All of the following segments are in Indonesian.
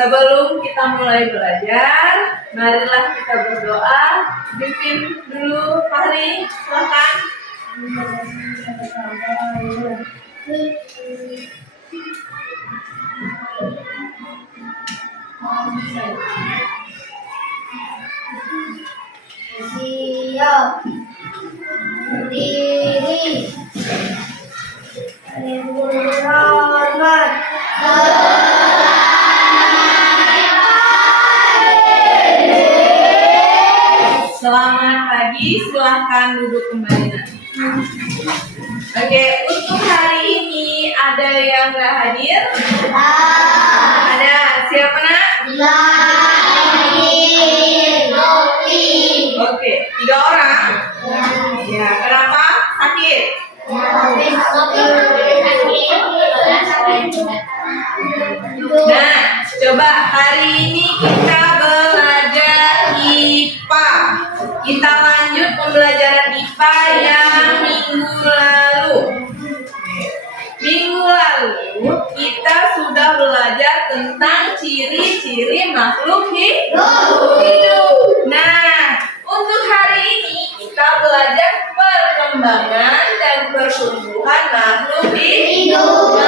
sebelum kita mulai belajar, marilah kita berdoa. Pimpin dulu, Fahri, silakan. Siap, berdiri, berhormat. Selamat pagi, silahkan duduk kembali nanti. Oke, untuk hari ini ada yang nggak hadir? Ada, siapa nak? Oke, 3 orang? Ya, kenapa? Sakit? Nah, coba hari ini kita belajar IPA. Kita lanjut pembelajaran IPA yang minggu lalu. Minggu lalu kita sudah belajar tentang ciri-ciri makhluk hidup. Nah, untuk hari ini kita belajar perkembangan dan pertumbuhan makhluk hidup.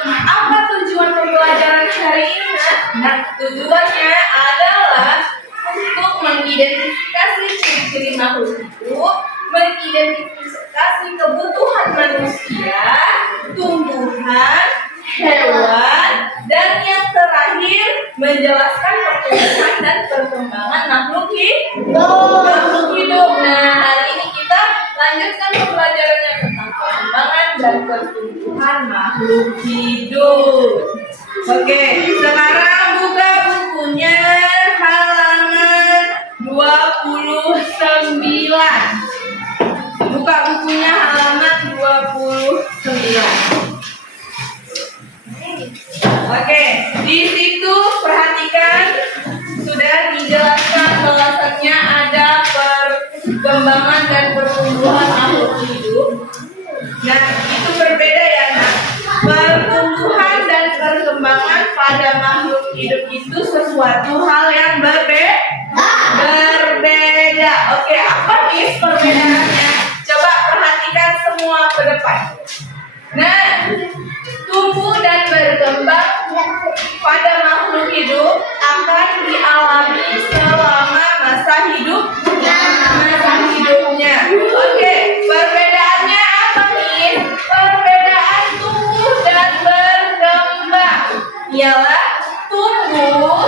Apa tujuan pembelajaran hari ini? Nah, tujuannya adalah untuk mengidentifikasi ciri-ciri makhluk hidup, mengidentifikasi kebutuhan manusia, tumbuhan, hewan, dan yang terakhir menjelaskan pertumbuhan dan perkembangan makhluk hidup. Nah, hari ini kita lanjutkan pembelajarannya tentang perkembangan dan pertumbuhan makhluk hidup. Oke, sekarang buka bukunya halaman 29. Buka bukunya halaman 29. Oke, di situ perhatikan sudah dijelaskan bahwasannya ada perkembangan dan pertumbuhan makhluk hidup. Nah, itu berbeda ya, nak. Pertumbuhan dan perkembangan pada makhluk hidup itu sesuatu hal yang berbeda. Oke, apa nih perbedaannya? Coba perhatikan semua ke depan. Nah, tumbuh dan berkembang pada makhluk hidup akan dialami selama masa hidupnya. Oke, perbedaannya apa nih? Perbedaan tumbuh dan berkembang ialah tumbuh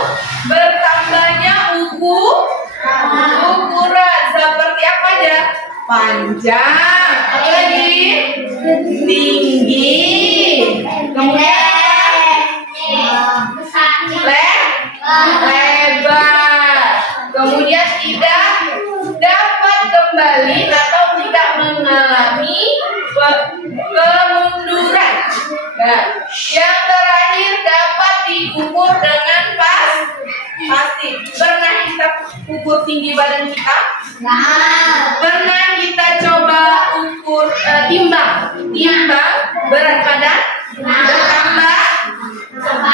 bertambahnya ukuran seperti apa aja? Panjang, apa lagi? Tinggi, kemudian lebar, kemudian tidak dapat kembali atau tidak mengalami kemunduran. Nah, yang terakhir dapat diukur dengan pasti. Pernah kita ukur tinggi badan kita? Pernah kita coba ukur timbang berat badan?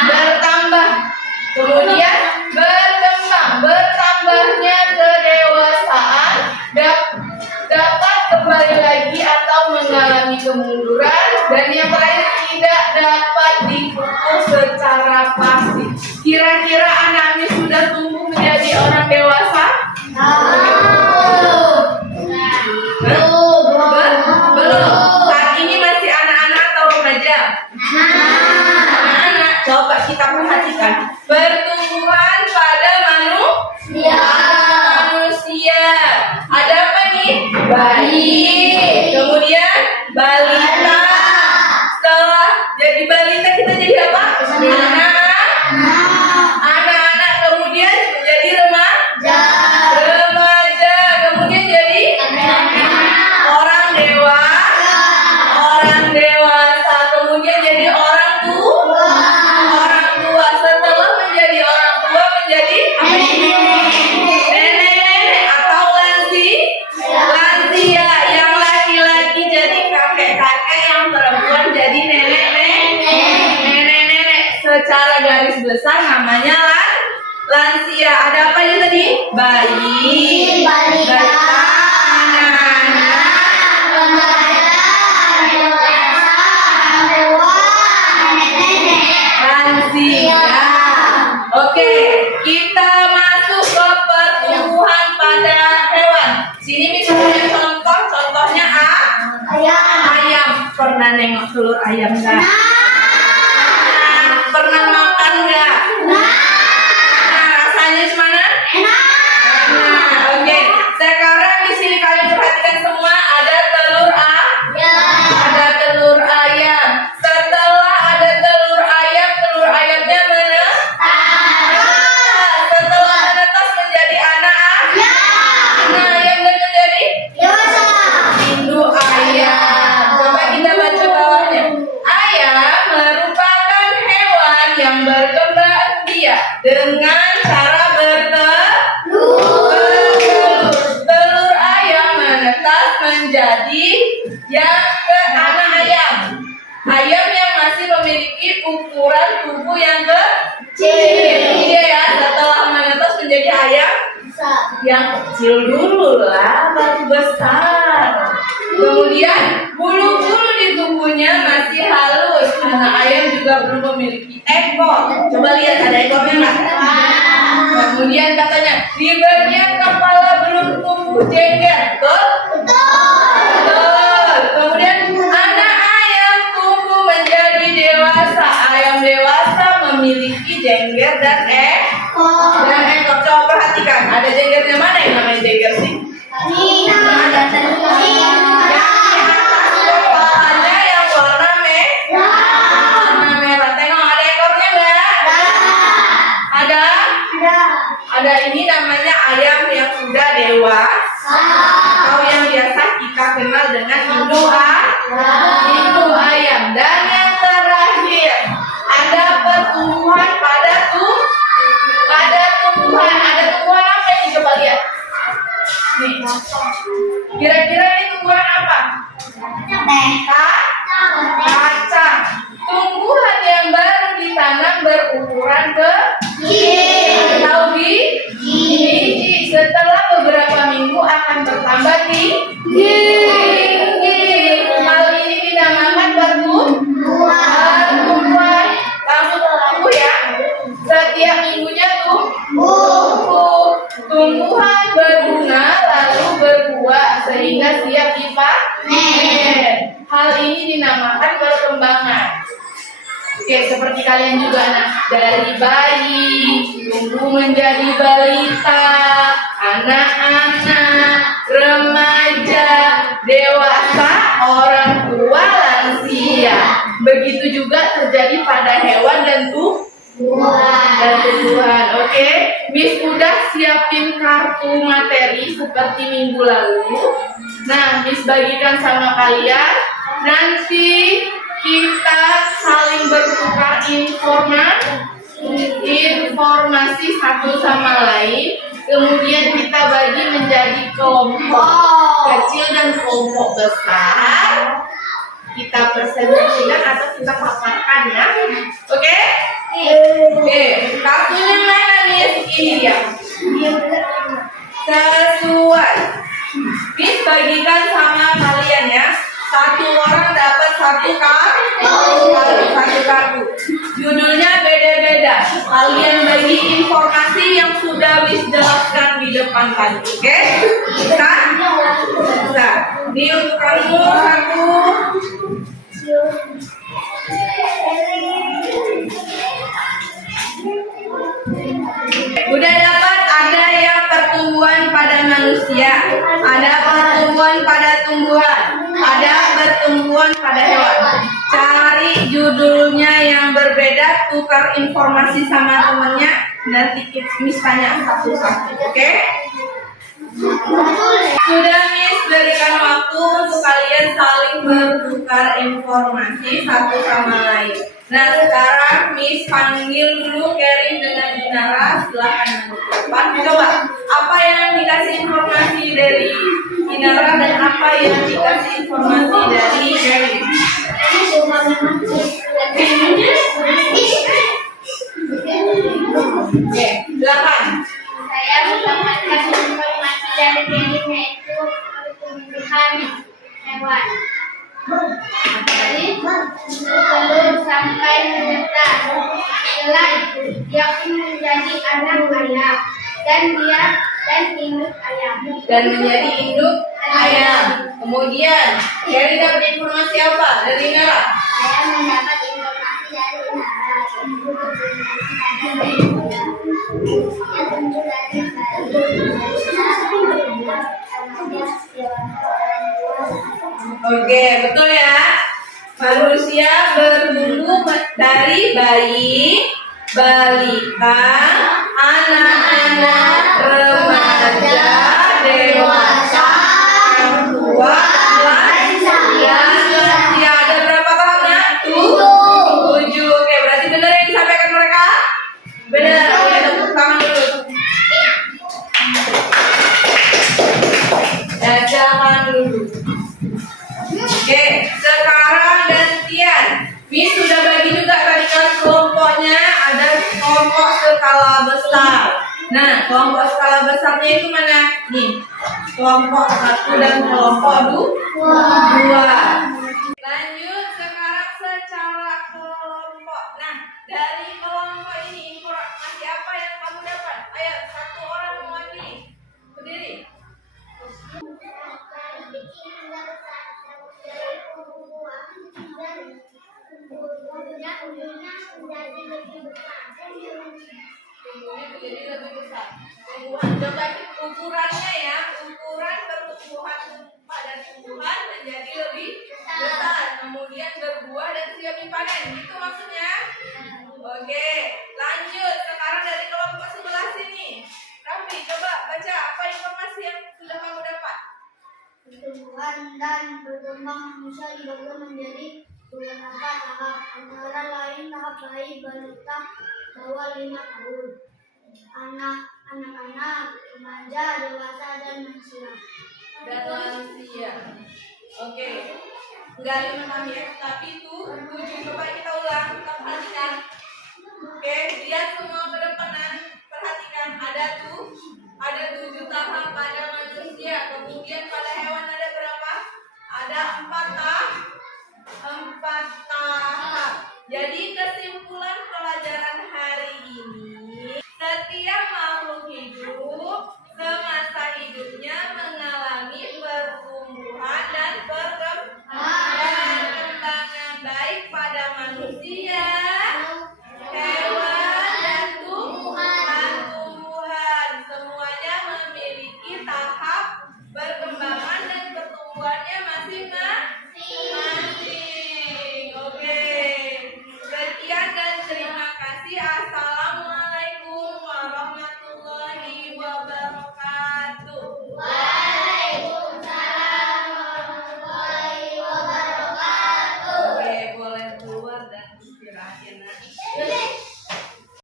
Bertambah. Kemudian bertambahnya kedewasaan, dapat kembali lagi atau mengalami kemunduran, dan yang terakhir tidak dapat diukur secara pasti. Kira-kira anaknya sudah tumbuh menjadi orang dewasa? Belum. Saat ini masih anak-anak atau remaja? Anak-anak. Coba kita perhatikan pertumbuhan pada manusia. Ada apa nih? Bayi, kemudian balita. Setelah jadi balita kita jadi apa? Anak-anak, kemudian menjadi remaja, kemudian jadi orang dewasa, kemudian jadi orang tua. Setelah menjadi orang tua menjadi nenek atau lansia garis besar namanya lansia. Ada apa ini tadi? Bayi, balita, anak-anak, lansia. Oke, kita masuk ke pertumbuhan pada hewan. Sini misalnya contoh, contohnya ayam. Pernah nengok telur ayam nggak? Pernah makan nggak? Nah, rasanya gimana? Enak. Oke. Sekarang di sini kalian perhatikan semua ada telur ada telur ayam. Setelah ada telur ayamnya menetas. Setelah menetas menjadi anak ayam dan menjadi induk ayam. Coba kita baca bawahnya. Ayam merupakan hewan yang berkembang biak dengan cara bertelur. Telur ayam menetas menjadi yang ke anak ayam. Ayam yang masih memiliki ukuran tubuh yang kecil. Iya ya, setelah menetas menjadi ayam yang kecil dulu lah, baru besar. Kemudian bulu-bulu di tubuhnya masih halus. Anak ayam juga belum memiliki ekor. Coba lihat ada ekornya nggak? Kemudian katanya di bagian kepala belum tumbuh jenggot. Betul. Kemudian anak ayam tumbuh menjadi dewasa. Ayam dewasa memiliki jenggot dan ekor. Coba perhatikan, ada jenggotnya mana yang namanya jenggot sih? Kepalanya yang warna merah. Tengok ada ekornya nggak? Ada. Ini namanya ayam yang sudah dewasa atau yang biasa kita kenal dengan induk ayam. Dan yang terakhir ada pertumbuhan pada tumbuhan. Ada tumbuhan apa ini? Coba lihat. Nih. Kira-kira ini tumbuhan apa? Kacang. Tumbuhan yang baru ditanam berukuran kecil atau biji. Setelah beberapa minggu akan bertambah tinggi. Hal ini dinamakan pertumbuhan. Langsung tumbuh ya. Setiap minggunya tumbuh. Tumbuhan berbunga lalu berbuah sehingga siap dipanen. Hal ini dinamakan perkembangan. Oke, seperti kalian juga dari bayi tumbuh menjadi balita, anak-anak, remaja, dewasa, orang tua, lansia. Begitu juga terjadi pada hewan dan tumbuhan. Oke, Miss udah siapin kartu materi seperti minggu lalu. Nah, Miss bagikan sama kalian. Nanti kita saling bertukar informasi satu sama lain. Kemudian kita bagi menjadi kelompok kecil dan kelompok besar. Kita presentasikan atau kita paparkan ya. Oke? Oke, kartunya mana Miss? Ini dia. Sesuai. Miss bagikan sama kalian ya. Satu orang dapat satu kartu. Judulnya beda-beda. Kalian bagi informasi yang sudah Miss jelaskan di depan tadi. Oke? Bisa? Ini untuk kamu satu. Udah dapat, ada yang pertumbuhan pada manusia, ada pertumbuhan pada tumbuhan, ada pertumbuhan pada hewan. Cari judulnya yang berbeda, tukar informasi sama temennya, nanti Miss tanya satu-satu, oke? Sudah Miss berikan waktu untuk kalian saling bertukar informasi satu sama lain. Nah sekarang Miss panggil dulu Kering dengan Dinara, silahkan maju ke depan. Coba apa yang dikasih informasi dari Dinara dan apa yang dikasih informasi dari Kering? Oke, 8. Saya mendapatkan informasi dari dirinya itu pertumbuhan hewan. Jadi belum sampai menetas. Setelah itu dia pun menjadi anak ayam dan induk ayam. Dan menjadi induk ayam. Kemudian, Gary dapat informasi apa dari Nara? Saya mendapat informasi dari Nara. Ibu Oke, betul ya. Manusia bertumbuh dari bayi, balita, anak-anak, remaja, dewasa, orang tua, lansia. Ada berapa tahapnya? 7. Oke, berarti benar yang disampaikan mereka? Benar. Oke, tepuk tangan dulu. Dan silakan dulu. Oke, sekarang gantian. Miss sudah bagi juga tadi kan kelompoknya, ada kelompok skala besar. Nah, kelompok skala besarnya itu mana? Nih, kelompok 1 dan kelompok 2. Lanjut sekarang secara kelompok. Nah, dari kelompok ini informasi apa yang kamu dapat? Ayo, satu orang mewakili. Berdiri. Tumbuhnya menjadi lebih besar. Tumbuhan, coba ukurannya ya, ukuran pertumbuhan pada tumbuhan menjadi lebih besar, kemudian berbuah dan siap dipanen. Itu maksudnya? Oke, lanjut. Sekarang dari kelompok sebelah sini. Raffi, coba baca apa informasi yang sudah kamu dapat. Pertumbuhan dan berkembang manusia dibagi menjadi beberapa tahap, antara lain tahap bayi, balita, bawah 5 tahun, anak-anak, remaja, dewasa, dan lansia. Dan lansia. Oke, enggak 5 tahun ya, tapi itu 7. Coba kita ulang, kita perhatikan. Oke, lihat semua ke depan. Perhatikan, ada 7 tahap pada manusia. Kemudian pada hewan ada berapa? Ada 4 tahap.